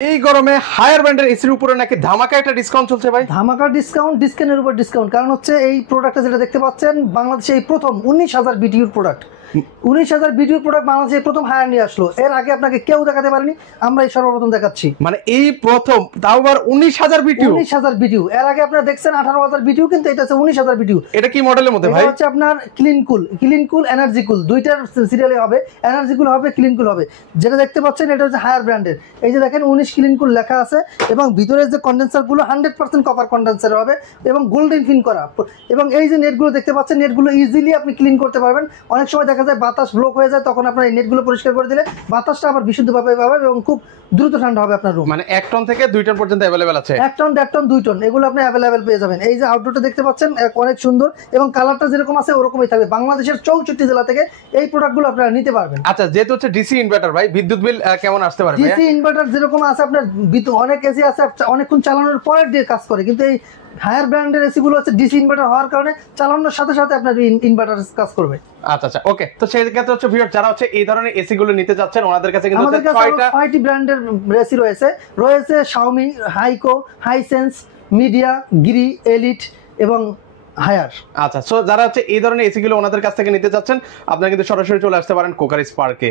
এই গরমে হায়ার ব্র্যান্ডের এসির উপরে নাকি ধামাকা একটা ডিসকাউন্ট চলছে ভাই। ধামাকা ডিসকাউন্ট, ডিসকাউন্টের উপর ডিসকাউন্ট। কারণ হচ্ছে এই প্রোডাক্টটা যেটা দেখতে পাচ্ছেন বাংলাদেশে এই প্রথম 19,000 বিটিউর প্রোডাক্ট। 19,000 বিটিউর প্রোডাক্ট বাংলাদেশে প্রথম হায়ার নিয়ে আসলো। এর আগে আপনাকে কেউ দেখাতে পারেনি, আমরা এই সর্বপ্রথম দেখাচ্ছি। মানে এই প্রথম, তাও আবার 19,000 বিটিউ। 19,000 বিটিউ। এর আগে আপনারা দেখছেন 18,000 বিটিউ, কিন্তু এটা হচ্ছে 19,000 বিটিউ। এটা কি মডেলের মধ্যে ভাই? এটা হচ্ছে আপনার ক্লিন কুল, এনার্জি কুল, দুইটার সিরিয়ালে হবে। এনার্জি কুল হবে, ক্লিন কুল হবে। যেটা দেখতে পাচ্ছেন এটা হচ্ছে হায়ার ব্র্যান্ডের। এই যে দেখেন 19 ক্লিন কুল লেখা আছে, এবং ভিতরে যে কন্ডেন্সারগুলো 100% কপার কন্ডেন্সার হবে এবং গোল্ডেন ফিন করা। এবং এই যে নেটগুলো দেখতে পাচ্ছেন, নেটগুলো ইজিলি আপনি ক্লিন করতে পারবেন। অনেক সময় দেখা যায় বাতাস ব্লক হয়ে যায়, তখন আপনার এই নেটগুলো পরিষ্কার করে দিলে বাতাসটা আবার বিশুদ্ধভাবে পাবে এবং খুব দ্রুত ঠান্ডা হবে আপনার রুম। মানে 1 টন থেকে 2 টন পর্যন্ত अवेलेबल আছে। 1 টন, 1.5 টন, 2 টন এগুলো আপনি अवेलेबल পেয়ে যাবেন। এই যে আউটডোরটা দেখতে পাচ্ছেন অনেক সুন্দর, এবং কালারটা যেরকম আছে ওরকমই থাকবে। বাংলাদেশের 64 জেলা থেকে এই প্রোডাক্টগুলো আপনারা নিতে পারবেন। আচ্ছা, যেহেতু হচ্ছে ডিসি ইনভার্টার ভাই, বিদ্যুৎ বিল কেমন আসতে পারে ভাই? ডিসি ইনভার্টার যেরকম আছে আপনার অনেক এসি আছে অনেকক্ষণ চালানোর পরে দিয়ে কাজ করে, কিন্তু এই হায়ার ব্র্যান্ডের এসি গুলো হচ্ছে ডিসি ইনভার্টার হওয়ার কারণে চালানোর সাথে সাথে আপনার ইনভার্টার কাজ করবে। আচ্ছা আচ্ছা, ওকে। তো সেই ক্ষেত্রে হচ্ছে ভিউয়ার যারা হচ্ছে এই ধরনের এসি গুলো নিতে যাচ্ছেন, ওনাদের কাছে কিন্তু আমাদের কাছে 6টি ব্র্যান্ডের এসি রয়েছে শাওমি, হাইকো, হাইসেন্স, মিডিয়া, গিরি, এলিট এবং হায়ার। আচ্ছা, সো যারা হচ্ছে এই ধরনের এসি গুলো ওনাদের কাছ থেকে নিতে যাচ্ছেন, আপনারা কিন্তু সরাসরি চলে আসতে পারেন কোকারিস পার্কে।